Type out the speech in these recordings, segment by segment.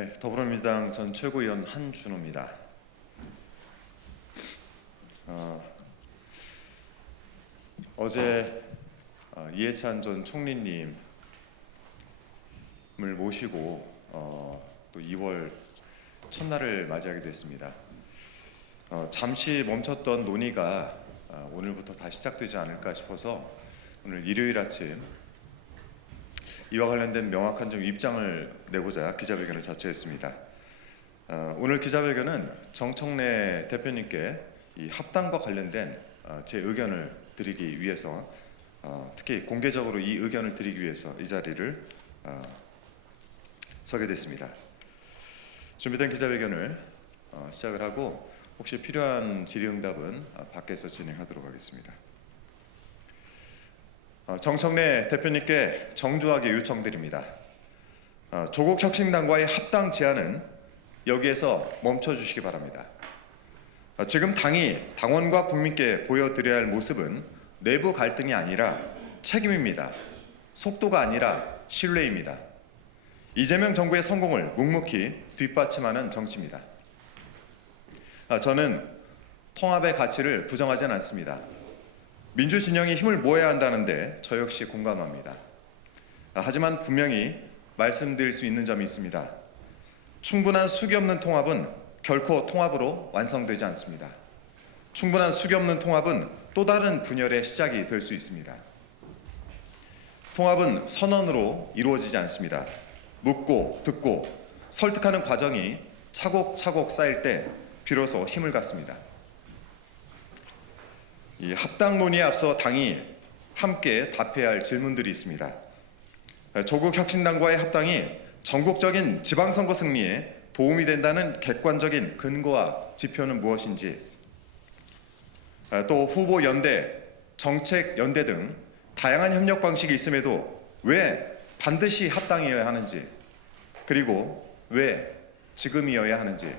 네, 더불어민주당 전 최고위원 한준호입니다. 어제 이해찬 전 총리님을 모시고 또 2월 첫날을 맞이하게 됐습니다. 잠시 멈췄던 논의가 오늘부터 다시 시작되지 않을까 싶어서 오늘 일요일 아침 이와 관련된 명확한 좀 입장을 내고자 기자회견을 자처했습니다. 오늘 기자회견은 정청래 대표님께 이 합당과 관련된 제 의견을 드리기 위해서 특히 공개적으로 이 의견을 드리기 위해서 이 자리를 서게 됐습니다. 준비된 기자회견을 시작을 하고 혹시 필요한 질의응답은 밖에서 진행하도록 하겠습니다. 정청래 대표님께 정중하게 요청드립니다. 조국 혁신당과의 합당 제안은 여기에서 멈춰주시기 바랍니다. 지금 당이 당원과 국민께 보여드려야 할 모습은 내부 갈등이 아니라 책임입니다. 속도가 아니라 신뢰입니다. 이재명 정부의 성공을 묵묵히 뒷받침하는 정치입니다. 저는 통합의 가치를 부정하지는 않습니다. 민주진영이 힘을 모아야 한다는데 저 역시 공감합니다. 하지만 분명히 말씀드릴 수 있는 점이 있습니다. 충분한 수기 없는 통합은 결코 통합으로 완성되지 않습니다. 충분한 수기 없는 통합은 또 다른 분열의 시작이 될 수 있습니다. 통합은 선언으로 이루어지지 않습니다. 묻고 듣고 설득하는 과정이 차곡차곡 쌓일 때 비로소 힘을 갖습니다. 이 합당 논의에 앞서 당이 함께 답해야 할 질문들이 있습니다. 조국 혁신당과의 합당이 전국적인 지방선거 승리에 도움이 된다는 객관적인 근거와 지표는 무엇인지, 또 후보 연대, 정책 연대 등 다양한 협력 방식이 있음에도 왜 반드시 합당이어야 하는지, 그리고 왜 지금이어야 하는지,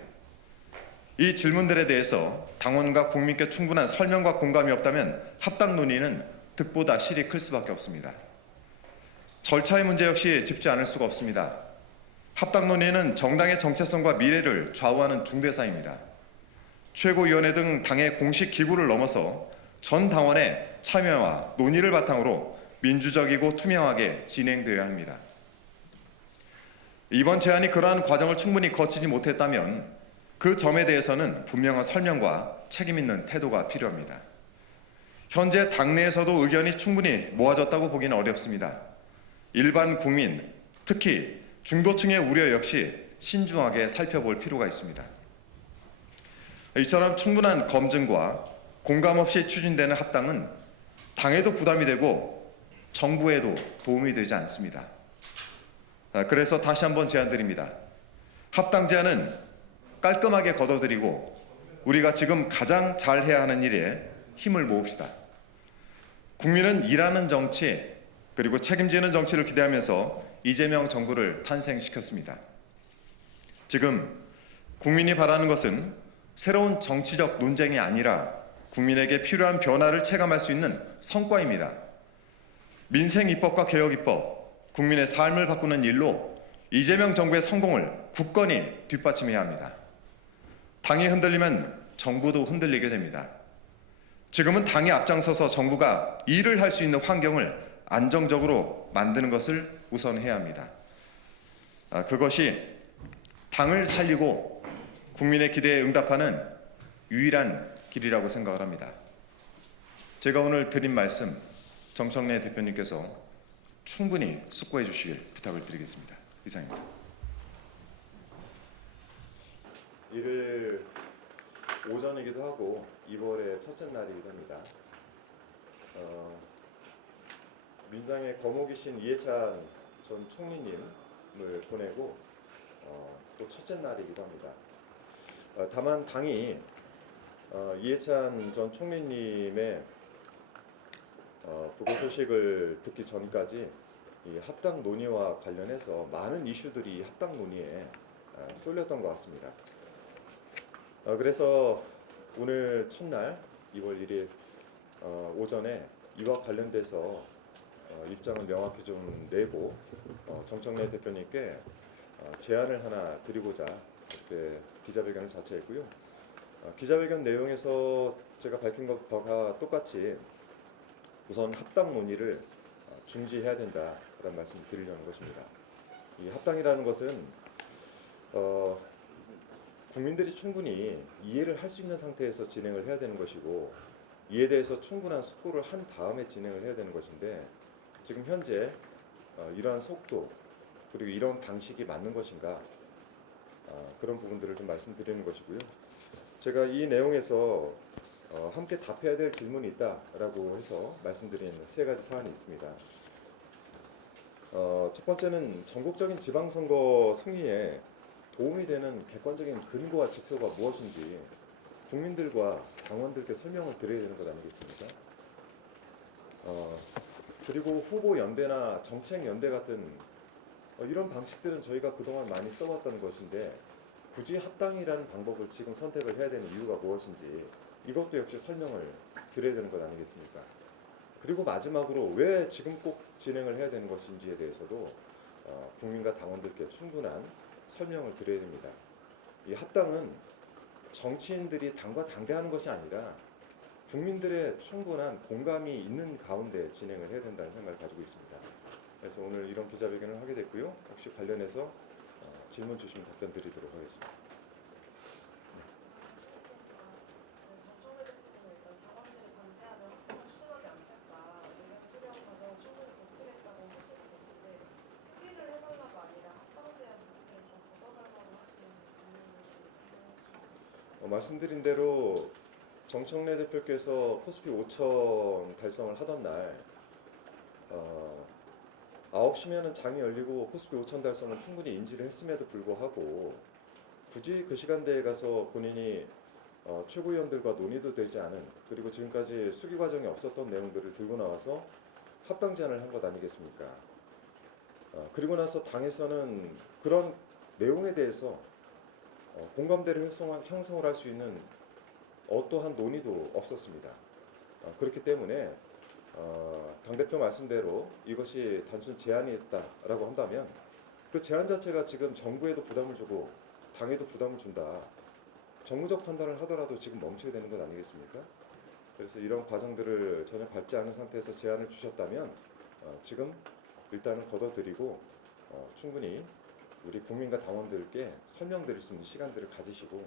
이 질문들에 대해서 당원과 국민께 충분한 설명과 공감이 없다면 합당 논의는 득보다 실이 클 수밖에 없습니다. 절차의 문제 역시 짚지 않을 수가 없습니다. 합당 논의는 정당의 정체성과 미래를 좌우하는 중대사입니다. 최고위원회 등 당의 공식 기구를 넘어서 전 당원의 참여와 논의를 바탕으로 민주적이고 투명하게 진행되어야 합니다. 이번 제안이 그러한 과정을 충분히 거치지 못했다면 그 점에 대해서는 분명한 설명과 책임 있는 태도가 필요합니다. 현재 당내에서도 의견이 충분히 모아졌다고 보기는 어렵습니다. 일반 국민, 특히 중도층의 우려 역시 신중하게 살펴볼 필요가 있습니다. 이처럼 충분한 검증과 공감 없이 추진되는 합당은 당에도 부담이 되고 정부에도 도움이 되지 않습니다. 그래서 다시 한번 제안드립니다. 합당 제안은 깔끔하게 거둬들이고 우리가 지금 가장 잘해야 하는 일에 힘을 모읍시다. 국민은 일하는 정치 그리고 책임지는 정치를 기대하면서 이재명 정부를 탄생시켰습니다. 지금 국민이 바라는 것은 새로운 정치적 논쟁이 아니라 국민에게 필요한 변화를 체감할 수 있는 성과입니다. 민생 입법과 개혁 입법, 국민의 삶을 바꾸는 일로 이재명 정부의 성공을 굳건히 뒷받침해야 합니다. 당이 흔들리면 정부도 흔들리게 됩니다. 지금은 당이 앞장서서 정부가 일을 할 수 있는 환경을 안정적으로 만드는 것을 우선해야 합니다. 그것이 당을 살리고 국민의 기대에 응답하는 유일한 길이라고 생각을 합니다. 제가 오늘 드린 말씀 정청래 대표님께서 충분히 숙고해 주시길 부탁을 드리겠습니다. 이상입니다. 일요일 오전이기도 하고 2월의 첫째 날이기도 합니다. 민주당의 거목이신 이해찬 전 총리님을 보내고 또 첫째 날이기도 합니다. 다만 당이 이해찬 전 총리님의 부고 소식을 듣기 전까지 이 합당 논의와 관련해서 많은 이슈들이 합당 논의에 쏠렸던 것 같습니다. 그래서 오늘 첫날 2월 1일 오전에 이와 관련돼서 입장을 명확히 좀 내고 정청래 대표님께 제안을 하나 드리고자 이렇게 기자회견을 자체했고요. 기자회견 내용에서 제가 밝힌 것과 똑같이 우선 합당 논의를 중지해야 된다라는 말씀을 드리려는 것입니다. 이 합당이라는 것은 국민들이 충분히 이해를 할 수 있는 상태에서 진행을 해야 되는 것이고, 이에 대해서 충분한 숙고를 한 다음에 진행을 해야 되는 것인데, 지금 현재 이러한 속도 그리고 이런 방식이 맞는 것인가, 그런 부분들을 좀 말씀드리는 것이고요. 제가 이 내용에서 함께 답해야 될 질문이 있다라고 해서 말씀드리는 세 가지 사안이 있습니다. 첫 번째는 전국적인 지방선거 승리에 도움이 되는 객관적인 근거와 지표가 무엇인지 국민들과 당원들께 설명을 드려야 되는 것 아니겠습니까? 그리고 후보 연대나 정책 연대 같은 이런 방식들은 저희가 그동안 많이 써왔던 것인데, 굳이 합당이라는 방법을 지금 선택을 해야 되는 이유가 무엇인지 이것도 역시 설명을 드려야 되는 것 아니겠습니까? 그리고 마지막으로 왜 지금 꼭 진행을 해야 되는 것인지에 대해서도 국민과 당원들께 충분한 설명을 드려야 됩니다. 이 합당은 정치인들이 당과 당대하는 것이 아니라 국민들의 충분한 공감이 있는 가운데 진행을 해야 된다는 생각을 가지고 있습니다. 그래서 오늘 이런 기자회견을 하게 됐고요. 혹시 관련해서 질문 주시면 답변 드리도록 하겠습니다. 말씀드린 대로 정청래 대표께서 코스피 5천 달성을 하던 날 9시면은 장이 열리고 코스피 5천 달성은 충분히 인지를 했음에도 불구하고 굳이 그 시간대에 가서 본인이 최고위원들과 논의도 되지 않은, 그리고 지금까지 수기 과정이 없었던 내용들을 들고 나와서 합당 제안을 한 것 아니겠습니까? 그리고 나서 당에서는 그런 내용에 대해서 공감대를 형성을 할 수 있는 어떠한 논의도 없었습니다. 그렇기 때문에 당대표 말씀대로 이것이 단순 제안이었다라고 한다면 그 제안 자체가 지금 정부에도 부담을 주고 당에도 부담을 준다, 정무적 판단을 하더라도 지금 멈춰야 되는 것 아니겠습니까? 그래서 이런 과정들을 전혀 밟지 않은 상태에서 제안을 주셨다면 지금 일단은 걷어들이고 충분히 우리 국민과 당원들께 설명드릴 수 있는 시간들을 가지시고,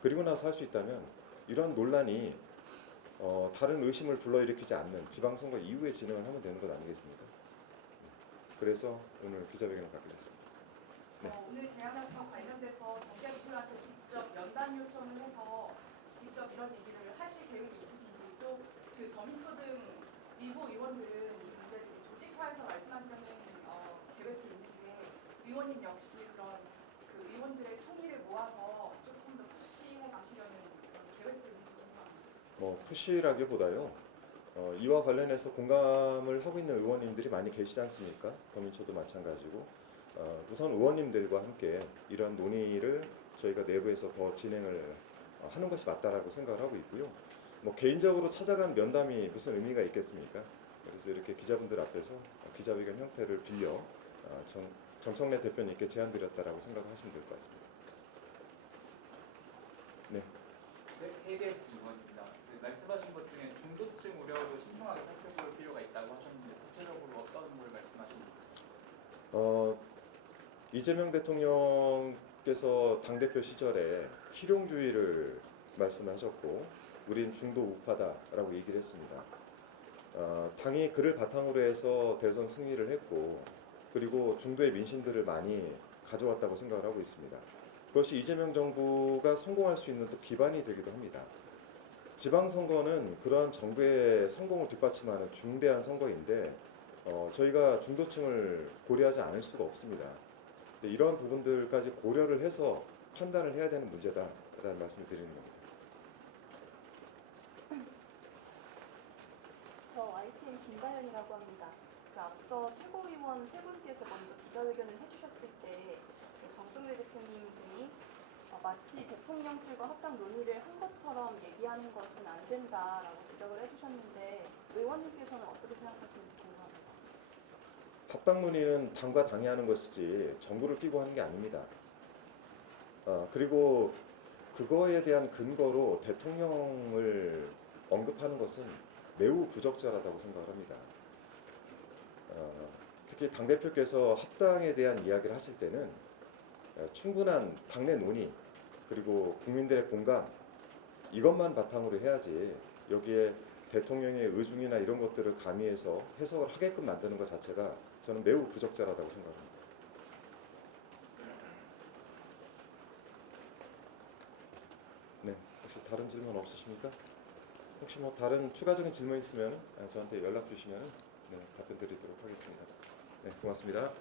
그리고 나서 할 수 있다면 이런 논란이 다른 의심을 불러일으키지 않는 지방선거 이후에 진행을 하면 되는 것 아니겠습니까? 그래서 오늘 기자회견을 갖게 됐습니다. 네. 오늘 제안하신 것 관련돼서 정재부한테 직접 연단 요청을 해서 직접 이런 얘기를 하실 계획이 있으신지, 또 그 더민초 등 일부 의원들은 이 문제를 조직화해서 말씀하시려는 계획도 있는데, 의원님 역시 그런 그 의원들의 총의를 모아서 조금 더 푸시해 가시려는 그런 계획도 있는지 궁금합니다. 푸시라기보다요. 이와 관련해서 공감을 하고 있는 의원님들이 많이 계시지 않습니까? 더민초도 마찬가지고. 우선 의원님들과 함께 이런 논의를 저희가 내부에서 더 진행을 하는 것이 맞다라고 생각을 하고 있고요. 개인적으로 찾아간 면담이 무슨 의미가 있겠습니까? 그래서 이렇게 기자분들 앞에서 기자회견 형태를 빌려 정청래 대표님께 제안드렸다라고 생각하시면 될 것 같습니다. 네. 네, KBS 이원입니다. 말씀하신 것 중에 중도층 우려도 신중하게 살펴볼 필요가 있다고 하셨는데, 구체적으로 어떤 걸 말씀하십니까? 이재명 대통령께서 당대표 시절에 실용주의를 말씀하셨고, 우린 중도 우파다라고 얘기를 했습니다. 당이 그를 바탕으로 해서 대선 승리를 했고, 그리고 중도의 민심들을 많이 가져왔다고 생각을 하고 있습니다. 그것이 이재명 정부가 성공할 수 있는 또 기반이 되기도 합니다. 지방선거는 그러한 정부의 성공을 뒷받침하는 중대한 선거인데 저희가 중도층을 고려하지 않을 수가 없습니다. 이러한 부분들까지 고려를 해서 판단을 해야 되는 문제다라는 말씀을 드리는 겁니다. 저 YTN 김다현이라고 합니다. 앞서 최고위원 세 분께서 먼저 기자회견을 해주셨을 때 정청래 대표님 분이 마치 대통령실과 합당 논의를 한 것처럼 얘기하는 것은 안 된다라고 지적을 해주셨는데, 의원님께서는 어떻게 생각하시는지 궁금합니다. 합당 논의는 당과 당이 하는 것이지 정부를 끼고 하는 게 아닙니다. 그리고 그거에 대한 근거로 대통령을 언급하는 것은 매우 부적절하다고 생각을 합니다. 특히 당대표께서 합당에 대한 이야기를 하실 때는 충분한 당내 논의 그리고 국민들의 공감 이것만 바탕으로 해야지 여기에 대통령의 의중이나 이런 것들을 가미해서 해석을 하게끔 만드는 것 자체가 저는 매우 부적절하다고 생각합니다. 네, 혹시 다른 질문 없으십니까? 혹시 뭐 다른 추가적인 질문 있으면 저한테 연락 주시면 답변 드리도록 하겠습니다. 네, 고맙습니다.